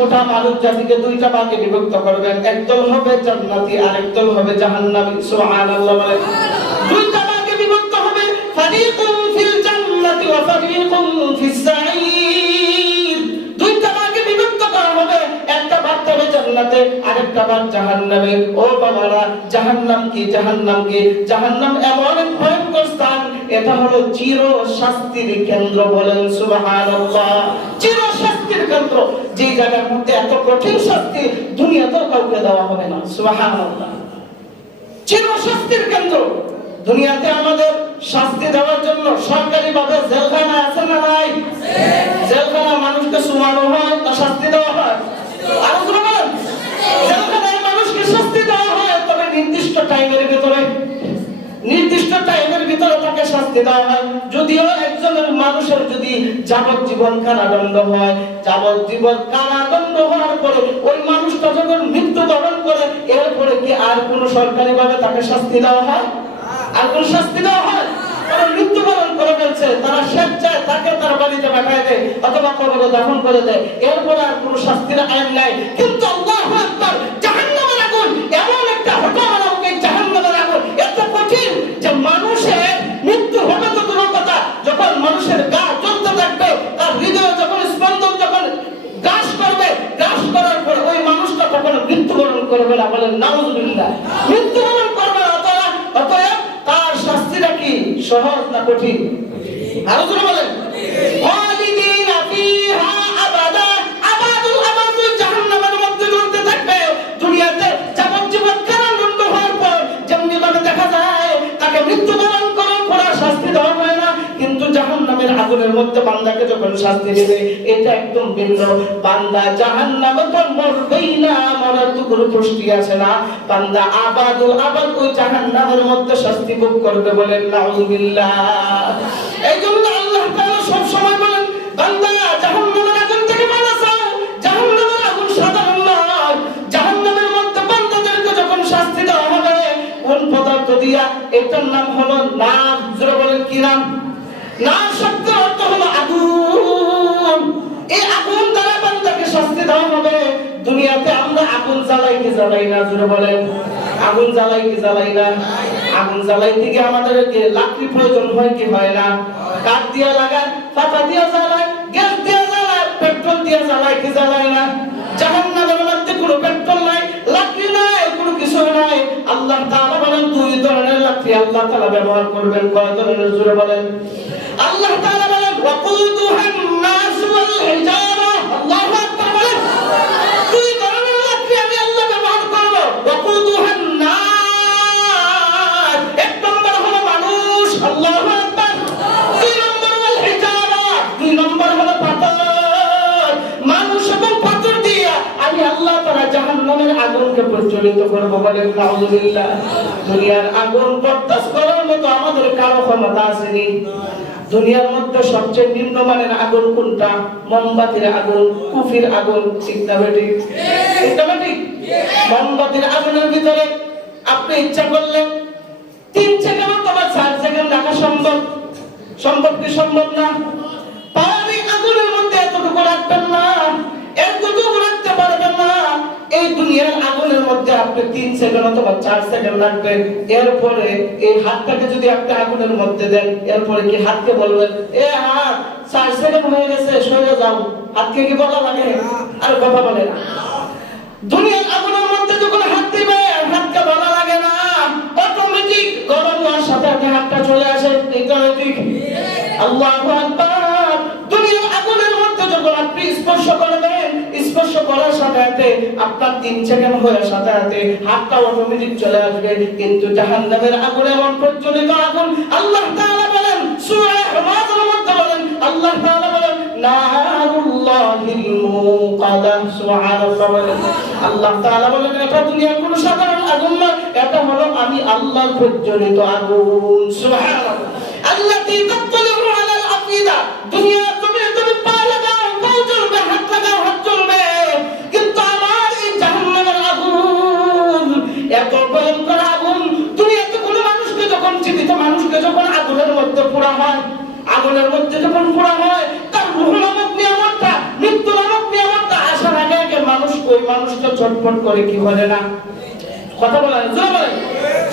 গোটা মানব জাতিকে দুইটা ভাগে বিভক্ত করবেন, একদল হবে জান্নাতি আর একদল হবে জাহান্নামী। সুবহানাল্লাহ বলেন। দুইটা ভাগে বিভক্ত হবে, ফারিকুন ফিল জান্নাতি ওয়া ফারিকুন ফিস সাঈর। দুইটা ভাগে বিভক্ত করা হবে, একটা ভাগ হবে জান্নাতে আর একটা ভাগ জাহান্নামে। ও বাবারা, জাহান্নাম কি? জাহান্নাম কি? জাহান্নাম এমন এক ভয়ঙ্কর স্থান, এটা হলো চির শাস্তির কেন্দ্র। বলেন সুবহানাল্লাহ। চির শাস্তির কেন্দ্র, যে জায়গার মধ্যে এত কঠিন শাস্তি দুনিয়াতেও কাউকে দেওয়া হবে না। সুবহানাল্লাহ। চির শাস্তির কেন্দ্র। দুনিয়াতে আমাদের শাস্তি দেওয়ার জন্য সরকারি ভাবে জেলখানা আছে না নাই? জেলখানা মানুষকে সুমানো হয় না শাস্তি দেওয়া হয়? আর বলেন, জেলখানায় মানুষকে শাস্তি দেওয়া হয়, তবে নির্দিষ্ট টাইমের ভিতরে, নির্দিষ্ট টাইমের ভিতরে তাকে শাস্তি দেওয়া হয়। যদিও একজনের মানুষের যদি যাবজ্জীবন কারাদণ্ড হয়, যাবজ্জীবন কারাদণ্ড হওয়ার পরে ওই মানুষটা যখন মৃত্যুবরণ করে, এরপরে কি আর কোন সরকারি ভাবে তাকে শাস্তি দেওয়া হয়? আর কোন শাস্তি দেওয়া হয়? তারা মৃত্যুবরণ করে ফেলছে, তারা স্বেচ্ছায় তাকে তার বাড়িতে পাঠায় দেয় অথবা কবরে দাফন করে দেয়, এরপরে আর কোন শাস্তির আইন নাই। কিন্তু আল্লাহু আকবার, জাহান্নামের আগুন এমন একটা হঠাৎ জাহান্নামের আগুন এত কঠিন যে মানুষের মৃত্যু হবে তো দূরের কথা, যখন মানুষের গা জ্বলতে থাকবে, তার হৃদয়ে যখন স্পন্দন যখন গ্রাস করবে, গ্রাস করার পর ওই মানুষটা কখনো মৃত্যুবরণ করবে না। বলেন নাউযুবিল্লাহ। মৃত্যুবরণ করবে না। অতএব তার শাস্তিটা কি সহজ না কঠিন? আরো জোরে বলেন। খালিদিনা ফিহা আবাদা, আবাদুল আবাদুল জাহান্নামের মধ্যে জ্বলতে থাকবে। দুনিয়াতে যাবজ্জীবন কারাদণ্ড হওয়ার পর যেমনি ভাবে দেখা যায় তাকে মৃত্যুবরণ করার পর শাস্তি দেওয়া হয় না, কিন্তু জাহান্নামের আগুনের মধ্যে বান্দাকে যখন শাস্তি দেবে এটা একদম ভিন্ন। বান্দা জাহান্নামে তো মরবেই না, মরার তো কোনো পুষ্টি আছে না। বান্দা আবাদুল আবাদ ওই জাহান্নামের মধ্যে শাস্তি ভোগ করবে। বলেন নাউযুবিল্লাহ। এইজন্য আল্লাহ তাআলা সব সময় বলেন, বান্দা জাহান্নামের আগুন থেকে বাঁচাও। জাহান্নামের আগুন সাধারণ নয়। জাহান্নামের মধ্যে বান্দাদেরকে যখন শাস্তি দেওয়া হবে কোন পদার্থ দিয়া, এটার নাম হলো নার। জোরে বলেন কি নাম? নার শব্দের অর্থ হলো আগুন। এই আগুন দ্বারা বান্দাকে শাস্তি দেওয়া হবে। দুনিয়াতে আমরা আগুন জ্বালাই কি জ্বালাই না? জোরে বলেন। আগুন জ্বালাই কি জ্বালাই না? আগুন জ্বালাইতে গিয়ে আমাদেরকে লাকড়ি প্রয়োজন হয় কি হয় না? কাঠ দিয়া লাগায়, পাতা দিয়া জ্বালায়, গ্যাস দিয়া জ্বালায়, পেট্রোল দিয়া জ্বালায় কি জ্বালায় না? জাহান্নামের মধ্যে কোনো পেট্রোল নাই, লাকড়ি নাই, কোনো কিছু নাই। আল্লাহ তাআলা বলেন দুই ধরনের লাকড়ি আল্লাহ তাআলা ব্যবহার করবেন। কয় ধরনের? জোরে বলেন। আল্লাহ তাআলা বলেন ওয়াকুদুহান নাস ওয়াল হিজারা। আল্লাহু আকবার বলেন। দুই ধরনের লাকড়ি আমি আল্লাহ ব্যবহার করব। ওয়াকুদুহান নাস, এক নম্বর হলো মানুষ। আল্লাহু আকবার। দুই নম্বর ওয়াল হিজারা, দুই নম্বর হলো পাথর। মানুষ এবং পাথর দিয়ে আমি আল্লাহ তাআলা জাহান্নামের আগুনকে প্রজ্বলিত করব। বলেন নাউযুবিল্লাহ। দুনিয়ার আগুন বরদাস্ত করার মতো আমাদের কারো ক্ষমতা আসেনি। দুনিয়ার মধ্যে সবচেয়ে নিম্নমানের আগুন কোনটা? মোমবাতির আগুন, কুফির আগুন। ঠিক না বেঠিক? ঠিক না বেঠিক? মোমবাতির আগুনের ভিতরে আপনি ইচ্ছা করলে 3 সেকেন্ড অথবা 4 সেকেন্ড রাখা সম্ভব? সম্ভব কি সম্ভব না? পানি আগুনের মধ্যে এতটুকু রাখবেন না, এতটুকু রাখতে পারবেন না। এই দুনিয়ার আগুনের মধ্যে আপনি 3 সেকেন্ড অথবা 4 সেকেন্ড রাখবেন। এরপরে এই হাতটাকে যদি আপনি আগুনের মধ্যে দেন, এরপরে কি হাতকে বলবেন এ হাত 4 সেকেন্ড হয়ে গেছে সরে যাও? হাতকে কি বলা লাগে? আর কথা বলে না। দুনিয়ার আগুনের মধ্যে যখন হাত দিবে হাতকে বলা লাগে না, অটোমেটিক গরম হওয়ার সাথে সাথে হাতটা চলে আসে। অটোমেটিক। আল্লাহু আকবার। দুনিয়ার আগুনের মধ্যে যখন আপনি স্পর্শ করবেন, স্পর্শ করার সাথে সাথে আপনার 3 সেকেন্ড হয়ে সাথে সাথে হাতটা অটোমেটিক চলে আসবে। কিন্তু জাহান্নামের আগুন এমন প্রজ্বলিত আগুন, আল্লাহ তাআলা বলেন সূরা হুমাযার মধ্যে বলেন, আল্লাহ তাআলা বলেন নারুল্লাহিল মুকাদা। সুবহানাল্লাহ বলেন। আল্লাহ তাআলা বলেন এটা দুনিয়ার কোনো সাধারণ আগুন না, এটা হলো আমি আল্লাহর প্রজ্বলিত আগুন। সুবহানাল্লাহ। আল্লাতী তাত্তালিউ আলাল আফিদা। দুনিয়া তুমি পা লাগাও, পা জ্বলবে, হাত লাগাও, হাত জ্বলবে। কিন্তু আমার এই জাহান্নামের আগুন এত ভয়ঙ্কর আগুন, দুনিয়াতে কোনো মানুষকে যখন, জীবিত মানুষকে যখন আগুনের মধ্যে পোড়া হয়, আগুনের মধ্যে যখন পোড়া হয়, তার রূহ নামক নিয়ামতটা, মৃত্যু নামক নিয়ামতটা আসার আগে ছটফট করে কি করে না? কথা বলেন, জোরে বলেন,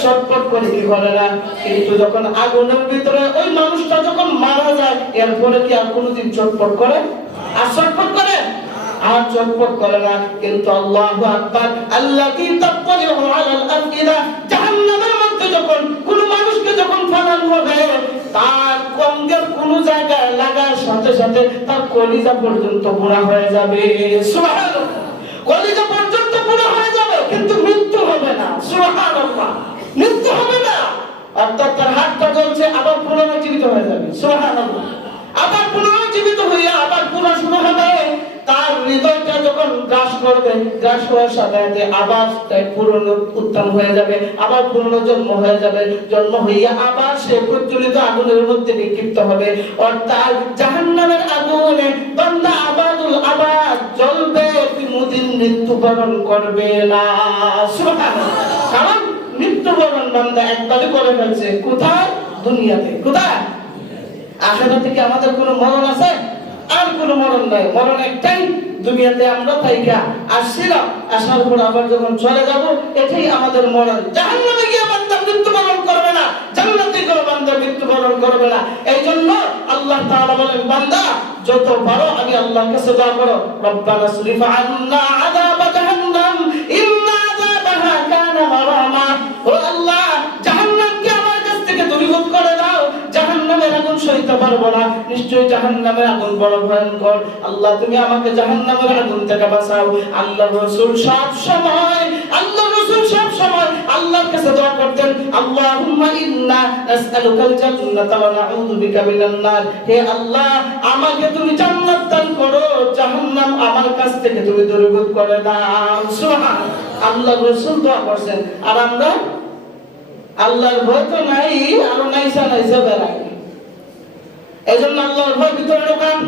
ছটফট করে কি করে না? কিন্তু যখন আগুনের ভিতরে ওই মানুষটা যখন মারা যায়, এরপরে কি আর কোনোদিন ছটফট করে? আর ছটফট করে? আর ছটফট করে না। কিন্তু আল্লাহু আকবার, আল্লাযী তাত্তালিউ আলাল আফইদা, জাহান্নামের মধ্যে যখন কোন মানুষকে যখন ফালানো হবে, তার অঙ্গের কোন জায়গায় লাগার সাথে সাথে তার কলিজা পর্যন্ত পোড়া হয়ে যাবে। সুবহানাল্লাহ, কলিজা পর্যন্ত পোড়া হয়ে যাবে, কিন্তু মৃত্যু হবে না। সুবহানাল্লাহ, মৃত্যু হবে না। অর্থাৎ তার হাতটা জ্বলছে, আবার পুনর্জীবিত হয়ে যাবে। সুবহানাল্লাহ, আবার পুনর্জীবিত হয়ে আবার পুনঃ শুরু হবে। তার হৃদয়টা যখন গ্রাস করবে, গ্রাস হওয়ার সাথে সাথে আবার পুনরুত্থান হয়ে যাবে, আবার পুনর্জন্ম হয়ে যাবে। জন্ম হইয়া আবার সে প্রজ্বলিত আগুনের মধ্যে নিক্ষিপ্ত হবে। অর্থাৎ জাহান্নামের আগুনে বান্দা আবাদুল আবাদ জ্বলবে, কোনদিন মৃত্যুবরণ করবে না। সুবহানাল্লাহ, কারণ মৃত্যুবরণ বান্দা একবারই করে ফেলছে। কোথায়? দুনিয়াতে। কোথায়? আখিরাতে কি আমাদের কোনো মরণ আছে? আর কোনো মরণ নাই। মরণ একটাই, দুনিয়াতে আমরা তাইকা আসছিলাম, আসার পর আবার যখন চলে যাব, এটাই আমাদের মরণ। জাহান্নামে গিয়ে বান্দা মৃত্যুবরণ করবে না, জান্নাতে গিয়ে বান্দা মৃত্যুবরণ করবে না। এই জন্য আল্লাহ তাআলা বলেন, বান্দা যত পারো আমি আল্লাহর কাছে দোয়া করো, রব্বানা সরিফ আন্না আযাব জাহান্নাম ইন্না আযাবাহা কানা মারামা। ও আল্লাহ, জাহান্নামকে আমার কাছ থেকে দূরীভূত করে দাও, জাহান্নামের আগুন সইতে পারবো না, নিশ্চয়ই জাহান্নামের আগুন বড় ভয়ঙ্কর। আল্লাহ তুমি আমাকে জাহান্নামের আগুন থেকে বাঁচাও। আল্লাহর রাসূল সব সময় আল্লাহর কাছে দোয়া করতেন, আল্লাহুম্মা ইন্না নাসআলুকাল জান্নাতা ওয়া নাউযু বিকা মিনান নার। হে আল্লাহ, আমাকে তুমি জান্নাত দান করো, জাহান্নাম আমার কাছ থেকে তুমি দূরীভূত করে দাও। সুবহানাল্লাহ, আল্লাহর রাসূল দোয়া করছেন। আর আমরা আল্লাহর ভয় তো নাই, আর নাইসা বেড়াই। এজন্য আল্লাহর ভয় ভিতরে ঢোকান।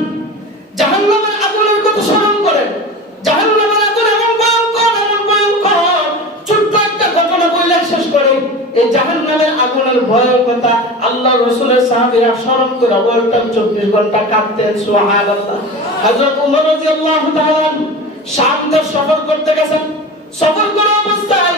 জাহান্নামের আগুনের কথা স্মরণ করেন। জাহান্নামের আগুন এমন ভয়ঙ্কর, এমন ভয়ঙ্কর। ছোট্ট একটা ঘটনা বলে শেষ করে, এই জাহান্নামের আগুনের ভয়ের কথা আল্লাহর রাসূলের সাহাবীরা স্মরণ করে বলতেন, 24 ঘন্টা কাঁদতেন। সুবহানাল্লাহ। হযরত ওমর রাদিয়াল্লাহু তাআলা শাম দেশ সফর করতে গেছেন। সফর করা অবস্থায়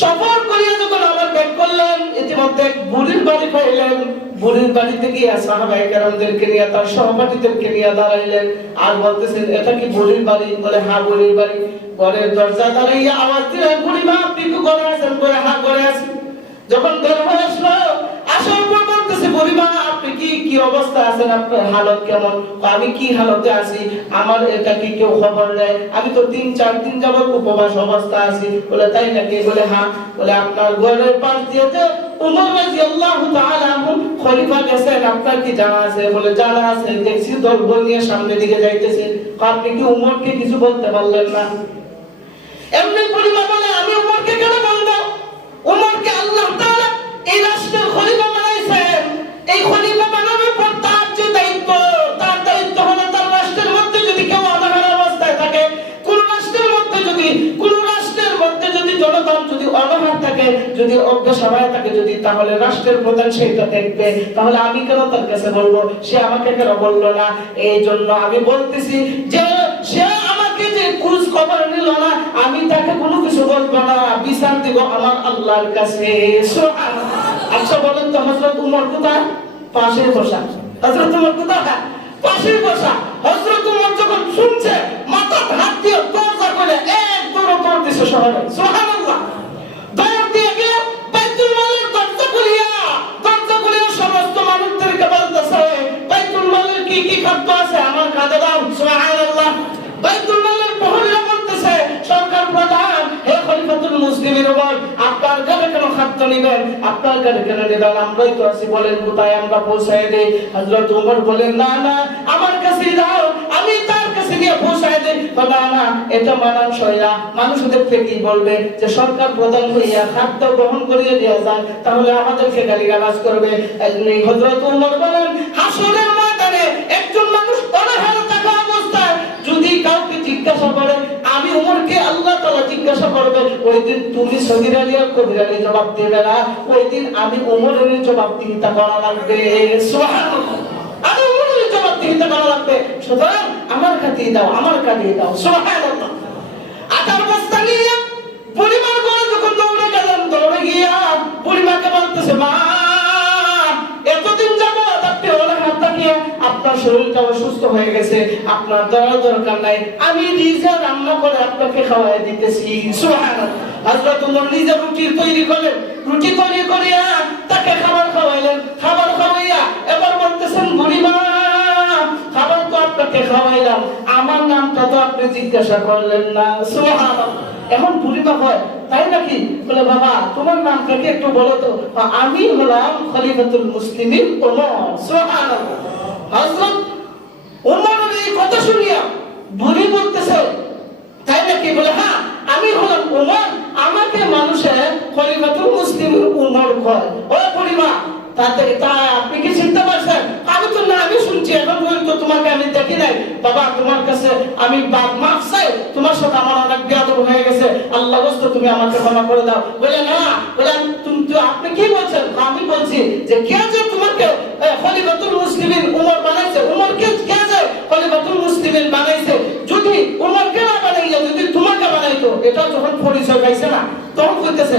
সফর করিয়া যখন আবার ব্যাক করলেন, ইতিমধ্যে বুড়ির বাড়ি পাইলেন। বুড়ির বাড়িতে গিয়ে সাহাবায়ে কেরামদেরকে নিয়ে, তার সহপাঠীদেরকে নিয়ে দাঁড়াইলেন। আর বলতেছেন, এটা কি বুড়ির বাড়ি? বলে হ্যাঁ, বুড়ির বাড়ি। ঘরের দরজা দাঁড়াইয়া আওয়াজ দিলেন, বুড়ি মা আপনি কি ঘরে আছেন? বলে হ্যাঁ, ঘরে আছি। যখন বের হয়ে আসলো, আসার পর বলতেছে, বুড়ি মা আপনি কি অবস্থা আছেন? আপনার হালত কেমন? আমি কি হালতে আছি, আমার এটা কি কেউ খবর নেয়? আমি তো 3-4 দিন যাবত উপবাস অবস্থা আছি। বলে তাই নাকি? বলে হ্যাঁ। বলে আপনার ঘরের পাশ দিয়ে যে ওমর রাদিয়াল্লাহু তাআলা আনহু খলিফা গেছেন, আপনার কি জানা আছে? বলে জানা আছে, দেখছি দলবল নিয়ে সামনে দিকে যাইতেছে। আপনি কি ওমরকে কিছু বলতে পারলেন না? এমনি পরিমা বলে, আমি ওমরকে কেন বলবো? ওমরকে আল্লাহ তাআলা এই রাষ্ট্রের খলিফা বানাইছেন। এই খলিফা বানানোর পর তার যে দায়িত্ব, তার দায়িত্ব হলো তার রাষ্ট্রের মধ্যে যদি কেউ অনাহার অবস্থায় থাকে, কোন রাষ্ট্রের মধ্যে যদি জনগণ যদি অনাহার থাকে, যদি অজ্ঞাসভায় থাকে, যদি, তাহলে রাষ্ট্রের প্রধান সেইটা দেখবে। তাহলে আমি কেন তার কাছে বলবো? সে আমাকে কেন বললো না? এই জন্য আমি বলতেছি যে সে আমাকে যে খোঁজ খবর নিল না, আমি তাকে কোনো কিছু বলবো না, বিচার দিব আমার আল্লাহর কাছে। সুবহানাল্লাহ। আচ্ছা বলেন তো, হযরত ওমর কোথায়? পাশে বসা। হযরত ওমর কোথায়? পাশে বসা। হযরত ওমর যখন শুনছে, মাথা হাত দিয়ে দরজা করে এক দৌড় দিছে শহরে। সুবহানাল্লাহ। দৌড় দিয়ে গিয়ে বাইতুল মালের দরজা খুলিয়া সমস্ত মানুষদেরকে বলতেছে, বাইতুল মালের কি কি খাদ্য আছে আমার কাঁধে দাও। সুবহানাল্লাহ। বাইতুল মালের প্রহরীরা বলতেছে, সরকার প্রধান, হে খলিফাতুল মুসলিমিন ওমর, আপনার কাছে কেন খাদ্য নিবেন? আপনার কাছে কেন নিবেন? আমরাই তো আছি, বলেন কোথায়, আমরা পৌঁছায় দেই। হযরত ওমর বলেন, না না, আমার কাছে দাও, আমি তার কাছে গিয়ে পৌঁছায় দেই। না না, এটা মানানসই না। মানুষদের কি বলবে যে সরকার প্রধান হইয়া খাদ্য গ্রহণ করিয়ে দিয়ে যান, তাহলে আমাদেরকে গালিগালাজ করবে। হযরত ওমর বলেন, হাসরের ময়দানে একজন মানুষ অনাহার থাকা অবস্থায় যদি কাউকে জিজ্ঞাসা করে, আমি ওমরকে আল্লাহ তাআলা জিজ্ঞাসা করবে, ওই দিন তুমি সগীর আলী আর কবির আলী জবাব দেবে না, ওই দিন আমি ওমরের জবাবদিহিতা করা লাগবে। সুবহানাল্লাহ। আমি ওমরের জবাবদিহিতা করা লাগবে, সুতরাং আমার কাছে দাও, আমার কাছে দাও। সুবহানাল্লাহ। আটার বস্তা নিয়ে শরীরটা অসুস্থ হয়ে গেছে, আপনার দেওয়ার দরকার নাই, আমি নিজে রান্না করে আপনাকে খাওয়াই দিতেছি। সুবহানাল্লাহ। হযরত ওমর নিজে রুটি তৈরি করলেন, রুটি তৈরি করিয়া তাকে খাবার খাওয়াইলেন, খাবার খাওয়াইয়া এবার বলতেছেন, বুড়িমা খাবার তো আপনাকে খাওয়াইলাম, আমার নামটা তো আপনি জিজ্ঞাসা করলেন না। সুবহানাল্লাহ। এখন বুড়িমা হয়, তাই নাকি? বলে, বাবা তোমার নামটা কি একটু বলো তো। আমি হলাম খলিফাতুল মুসলিমিন ওমর। সুবহানাল্লাহ। হযরত ওমরের এই কথা শুনিয়া বুড়ি বলতেছে, তাই নাকি? বলে, হ্যাঁ আমি হলাম ওমর, আমাকে মানুষে খলিফাতুল মুসলিমিন ওমর কয়। ও বুড়িমা, আপনি কি চিনতে পারছেন? আমি তো না, আমি শুনছি, এখন পর্যন্ত তোমাকে আমি দেখি নাই। বাবা তোমার কাছে আমি মাফ চাই, তোমার সাথে আমার অনেক বেয়াদব হয়ে গেছে, আল্লাহ রাস্তা তুমি আমাকে ক্ষমা করে দাও। বলে, না। বলে, আপনি কি বলছেন? আমি বলছি যে কে যে তোমাকে খলিফাতুল মুসলিমিন ওমর বানাইছে, ওমরকে কে যে খলিফাতুল মুসলিমিন বানাইছে, যদি ওমরকে না বানাইয়া যদি তোমাকে বানাইতো, এটা যখন পরিচয় পাইছে না, তখন কইতেছে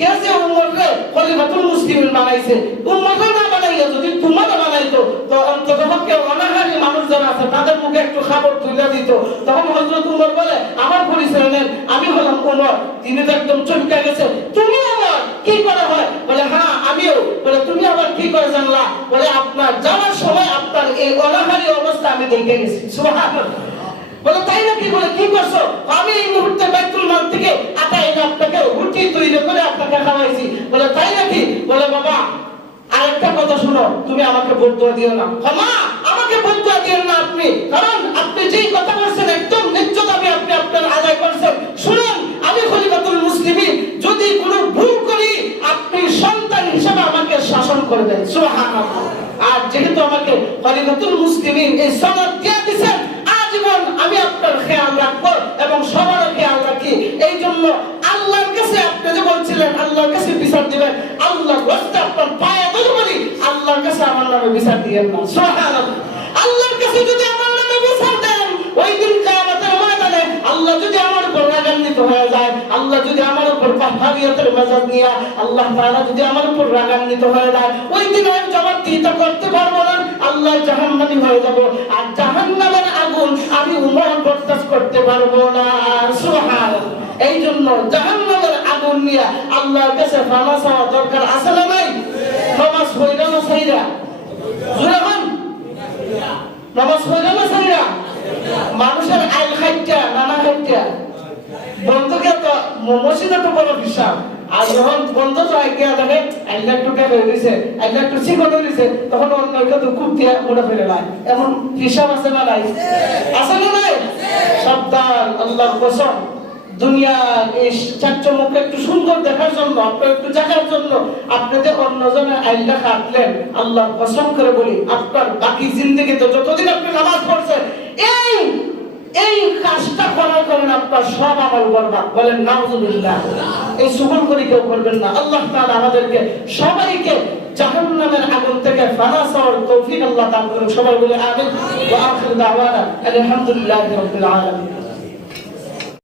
কে যে ওমরকে খলিফাতুল মুসলিমিন বানাইছে, উম্মতকে না বানাইয়া যদি তোমাকে বানাইতো, তো অন্ততপক্ষে অনাহারী মানুষ যারা আছে তাদের মুখে একটু খাবার তুলে দিত। তখন হযরত ওমর বলে, আমার পরিচয় নেন, আমি হলাম ওমর। তিনি তো একদম চমকে গেছে, তুমি ওমর কি করে হয়? বলে, হ্যাঁ আমিও। বলে, তুমি আবার কি করে জানলা? বলে, আপনার যাওয়ার সময় আপনার এই অনাহারী অবস্থা আমি দেখে গেছি। সুবহানাল্লাহ। বলে, তাই নাকি? বলে, কি করছো? আমি এই মুহূর্তে বাইতুল মাল থেকে আটা এনে আপনাকে রুটি তৈরি করে আপনাকে খাওয়াইছি। বলে, তাই নাকি? বলে, বাবা আরেকটা কথা শুনো, তুমি আমাকে বদদুয়া দিও না। মা, আমাকে বদদুয়া দিও না আপনি, কারণ আপনি যেই কথা বলছেন একদম ন্যায্য দাবি আপনি আপনার আদায় করছেন। শুনুন, আমি খলিফাতুল মুসলিমিন, যদি কোনো ভুল করি আপনি সন্তান হিসেবে আমাকে শাসন করবেন। সুবহানাল্লাহ। আর যেহেতু আমাকে খলিফাতুল মুসলিমিন এই সনদ দিয়ে দিয়েছেন, আজীবন আমি আপনার খেয়াল রাখবো এবং সবার খেয়াল রাখি। এই জন্য আল্লাহর কাছে আপনি যে বলছিলেন আল্লাহর কাছে বিচার দিবেন, আল্লাহর রাস্তায় আপনার পায়ে ধরে বলি, আল্লাহর কাছে আমার নামে বিচার দিবেন না। সুবহানাল্লাহ। আল্লাহর কাছে যদি আমার নামে বিচার দেন, ওই দিন কিয়ামতের ময়দানে আল্লাহ যদি আমার উপর রাগান্বিত হয়ে যায়, আল্লাহ যদি আমার উপর পাহাড়িয়াতের মেজাজ নিয়ে আল্লাহ তাআলা যদি আমার উপর রাগান্বিত হয়ে যায়, ওই দিন আমি জবাবদিহিতা করতে পারবো না, আল্লাহ জাহান্নামী হয়ে যাব। আর জাহান্নামের আগুন আমি উমর বরদাস্ত করতে পারবো না। সুবহানাল্লাহ। এই জন্য জাহান্নামের আগুন নিয়ে আল্লাহর কাছে ক্ষমা চাওয়া দরকার আছে না নাই? নামাজ হইরা না সাইরা? জোরে বল। নামাজ হইরা না সাইরা? মানুষের আইল খাইটা নানা খাইটা বন্ধুকে তো মসজিদে তো বড় হিসাব, আর যখন বন্ধ যায় গিয়া দেখে আইলা একটু টাকা হয়ে গেছে, আইলা একটু চিকন হয়ে গেছে, তখন অন্যকে তো খুব দিয়া মোটা ফেলে নাই। এমন হিসাব আছে না নাই? আছে না নাই? সাবধান, আল্লাহর কসম, দুনিয়ার এই চাকচমকে একটু সুন্দর দেখার জন্য, আপনার একটু জাগার জন্য আপনি যে অন্যজনের আইলা কাটলেন, আল্লাহর কসম করে বলি আপনার বাকি জিন্দেগিতে যতদিন আপনি নামাজ পড়ছেন এই কাজটা করার কারণে আপনার সব আমল বরবাদ। বলেন নাউজুবিল্লাহ। এই সুবল করে কেউ করবেন না। আল্লাহ তাআলা আমাদেরকে সবাইকে জাহান্নামের আগুন থেকে ফারাস আর তৌফিক আল্লাহ দান করুন। সবাই বলে আমিন। ওয়া আখিরু দাওয়ানা আলহামদুলিল্লাহি রাব্বিল আলামিন।